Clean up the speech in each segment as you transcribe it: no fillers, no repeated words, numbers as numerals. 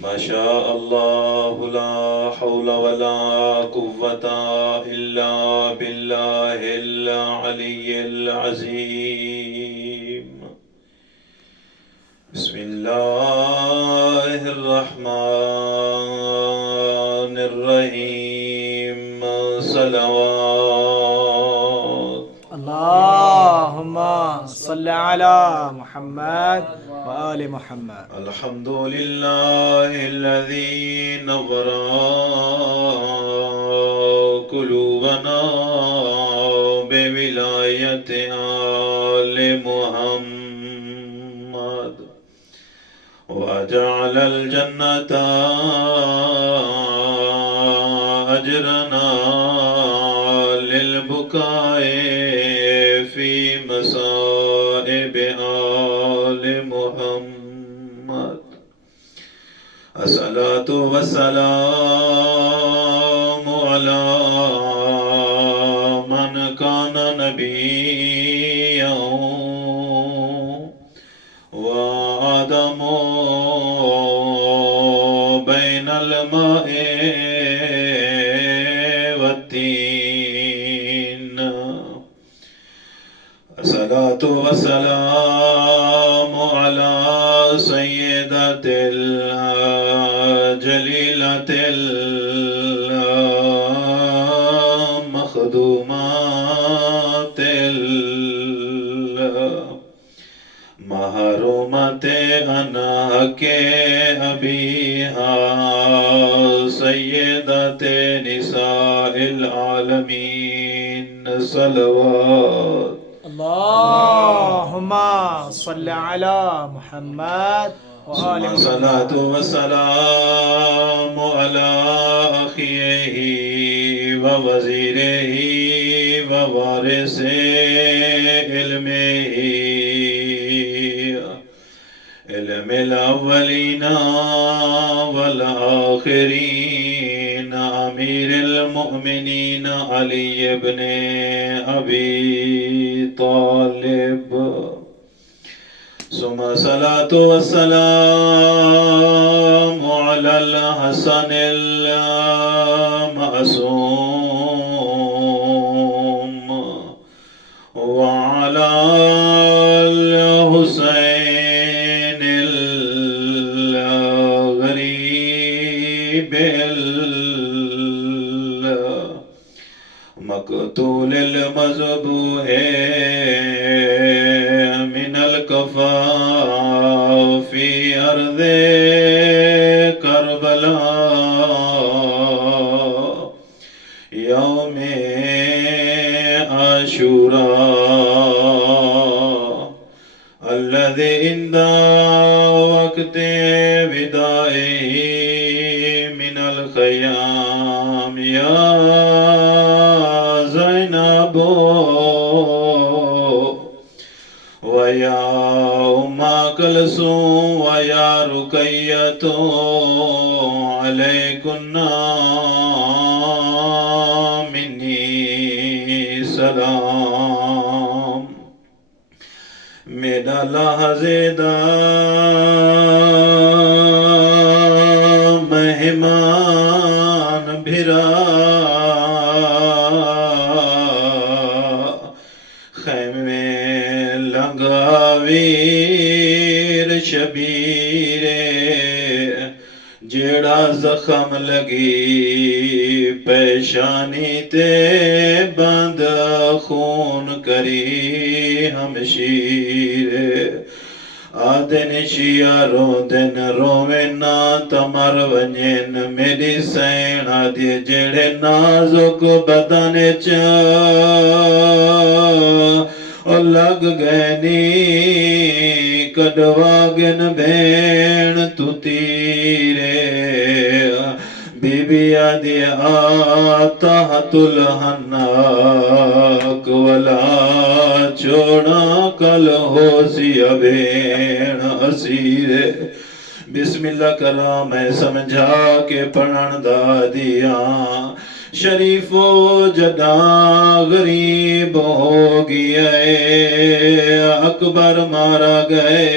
माशा अल्लाह ला हौला वला कुव्वता इल्ला बिल्लाहिल अलिय्यिल अज़ीम। बिस्मिल्लाहिर रहमानिर रहीम। सलावत। अल्लाहुम्मा सल्ली अला मुहम्मद व आले मुहम्मद। अल्हम्दुलिल्लाहिल्लज़ी नव्वरा कुलूबना बिविलायति आले मुहम्मद वजअलल जन्नता अजरना लिल बुकाए फी मसाइब आले मुहम्मद। अस्सलातु वस्सलामु अला मन कान नबिय्यन व आदमु बैनल माए वत्तीन। अस्सलातु वस्सलामु अला सय्यिदतिल जलीलतिल मखदूमातिल महरूमते अनहके अबीहा सय्यदते निसाइल आलमीन। सलवात। अल्लाहुम्मा सल्ली अला मुहम्मद व आले मुहम्मद। सलातु वस्सलामु अला अखियहि व वज़ीरिहि व वारिसे इल्मिहि इल्मिल अव्वलीना वल आखिरीन अमीरिल मुमिनीन अली इब्ने अबी तालिब। सुम्मा सलातु वस्सलामु अलल हसनिल मअसूम व अलल हुसैनिल गरीबिल मक़तूलिल मज़बूहे मिनल कफ़ा फ़ी अर्ज़े करबला यौमे आशूरा अल्लज़ी इंदा वक़्ते विदाइही मिनल ख़याम या ज़ैनबो वया उम्मा कलसूम वया रुकैयतो अलैकुन्ना मिन्नी सलाम। मेरा लहज़ेदा मेहमान भिरा खैमे लंगावीर शबीरे जेड़ा जख्म लगी पेशानी ते बंद खून करी हमशीर आदन शिया रोदन रोवे ना तमर वंजन मेरी सैना दे जेड़े नाजुक बदन च ओ लग गए नी कड़वागन भेण तू तीरे बीबिया दे आताहतुल हन्नाक वला छोड़ा कल होसी अबेण असीरे। बिस्मिल्लाह करा मैं समझा के पढ़न दा दिया शरीफो जदा गरीब हो गया अकबर मारा गए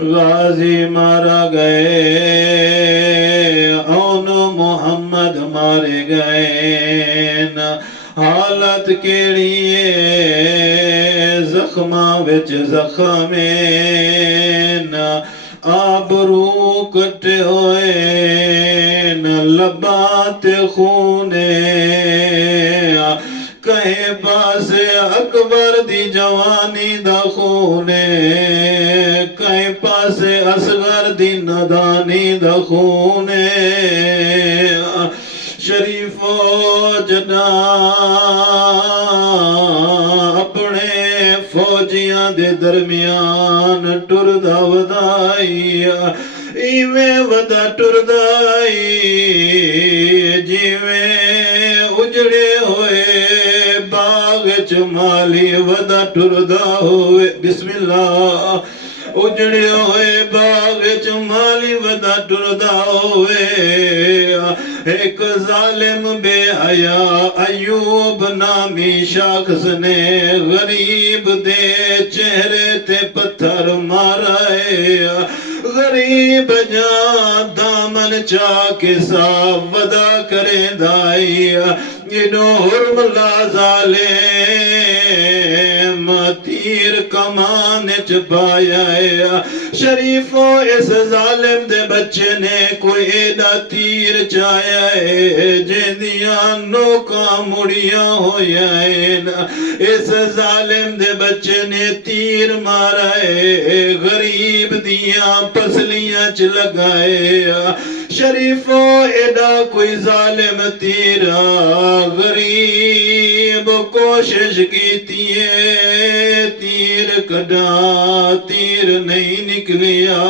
गाजी मारा गए, ओन मुहम्मद मारे गए न। हालत केड़ी जख्मा विच जख्मे न, आबरू कटे होए न, लबा ते खूने। कहे पासे अकबर दी जवानी दा खूने, कहे पासे असगर दी नदानी दा खूने। शरीफो जना अपने फौजियां दे दरमियान टुरदा वदाईया, इवें वदा टुरदाई जिवें उजड़े होए बाग च माली वदा टुरदा होए। बिस्मिल्लाह। उजड़े होए बाग च माली वदा टुरदा होए। एक जालिम बेहया अयूब नामी शख्स ने गरीब दे चेहरे ते पत्थर माराए। गरीब जा दामन चा के साफ वदा करे दाई, इनो हुरमला जालिम तीर कमान च पाया। शरीफो इस जालिम दे बच्चे ने कोई एदा तीर चाया है जिंदियां नोका मुड़िया होया है। इस जालिम दे बच्चे ने तीर मारा है, गरीब दियां पसलियां च लगाए। शरीफो एदा कोई जालिम तीरा गरीब कोशिश कीती है तीर कड़ा, तीर नहीं निकलिया।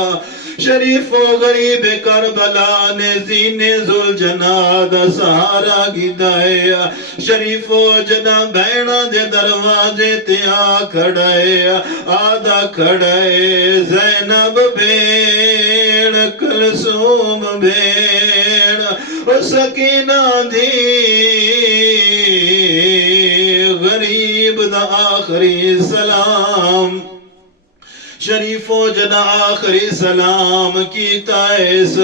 शरीफो गरीब करबला ने जीने जुल जना दा सहारा गिदाया। शरीफो जना भैणा दे दरवाजे ते आ खड़ाया, आदा खड़ाए ज़ैनब भेण कलसूम भेण ओ सकीना दी गरीब दा आखिरी सलाम। शरीफो जना आखिरी सलाम कीता इस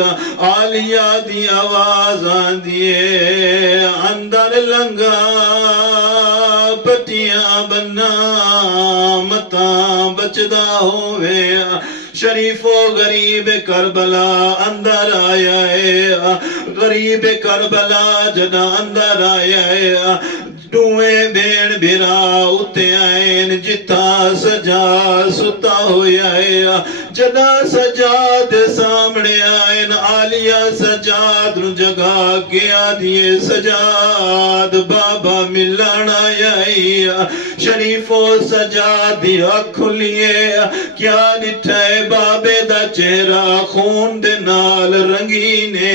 आलिया दी आवाज आंदी है, अंदर लंगा पटियां बन्ना मता बचदा होवे। शरीफो गरीब करबला अंदर आया है, गरीब करबला जना अंदर आया है। टूए भेण बिरा उते आएन जिता सजा सुता होया है। जदा सजाद सामने आएन आलिया सजाद नु जगा के आदिए सजाद बाबा मिलन आया। शरीफो सजाद दी अख खुलिए क्या निठाए बाबे दा चेहरा खून दे नाल रंगीने।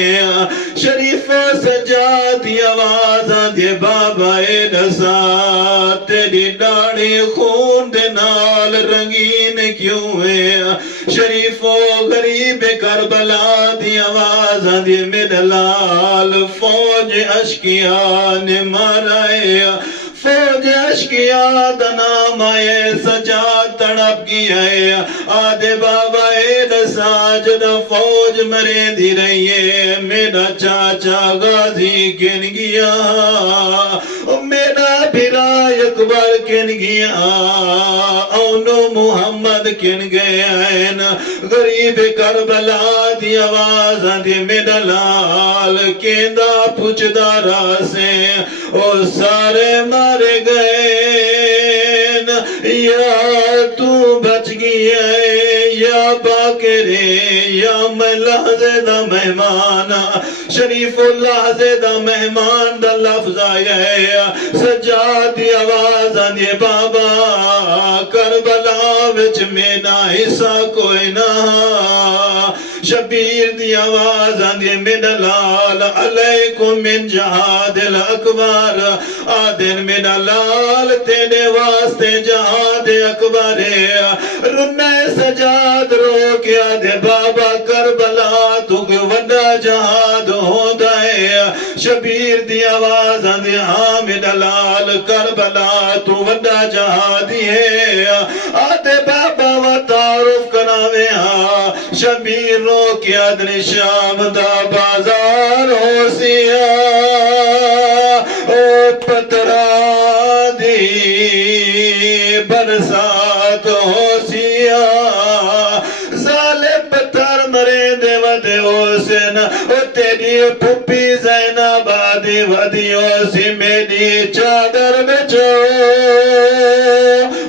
शरीफो सजाद दी आवाज आंदी बाबा ए दसा तेरी दाढ़ी खून दे नाल रंगीन क्यों है। शरीफो गरीब करबला दी आवाज आंदी मेरा लाल फौज अशकिया ने माराया। फौज अशकिया दा नाम आए सजा तड़प गया। आदे बाबा ए दसा जदा फौज मरे दी रही है मेरा चाचा गाजी किन गया, मेरा बिरा अकबर किन गया, ओनो मुहम्मद किन गए न। गरीब करबला दी आवाज आंदी मेरा लाल केंदा पुछदा रासे ओ सारे मारे गए न, या तू बच गया या बाकरे या मैं लहजे दा मेहमान। शरीफो लहजे दा मेहमान दा लफ्ज आया है। सजाद दी आवाज आंदी बाबा करबला विच मेरा हिस्सा कोई ना। शबीर दी आवाज आंदी मेरा लाल अलैकुम मिन जहादिल अकबर। आदिन मेरा लाल तेरे वास्ते जहाद अकबर है। रुन्ने सजाद रो के आदे बाबा करबला तू वड्डा जहाद होंदा है। शबीर दी आवाज आंदी हाँ मेरा लाल करबला तू वड्डा जहादी है। आदे बाबा वा तारुफ करावे हाँ शबीरो क्या दिन शाम दा बाजार हो सिया ओ पतरा दी बरसात हो सिया साले पत्थर मरे दे वदे हुसैन ओ तेरी पुपी ज़ैनबादी वदियो सी मेरी चादर बिछो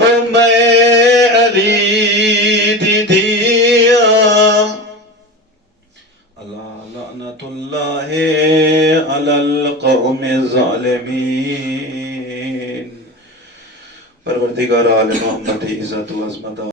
ओ मैं अली दी दिया अल्लाह लानतुल्लाहि अलल कौमि ज़ालिमीन। परवरदिगार आलम मोहम्मद इज़्ज़त व अज़मत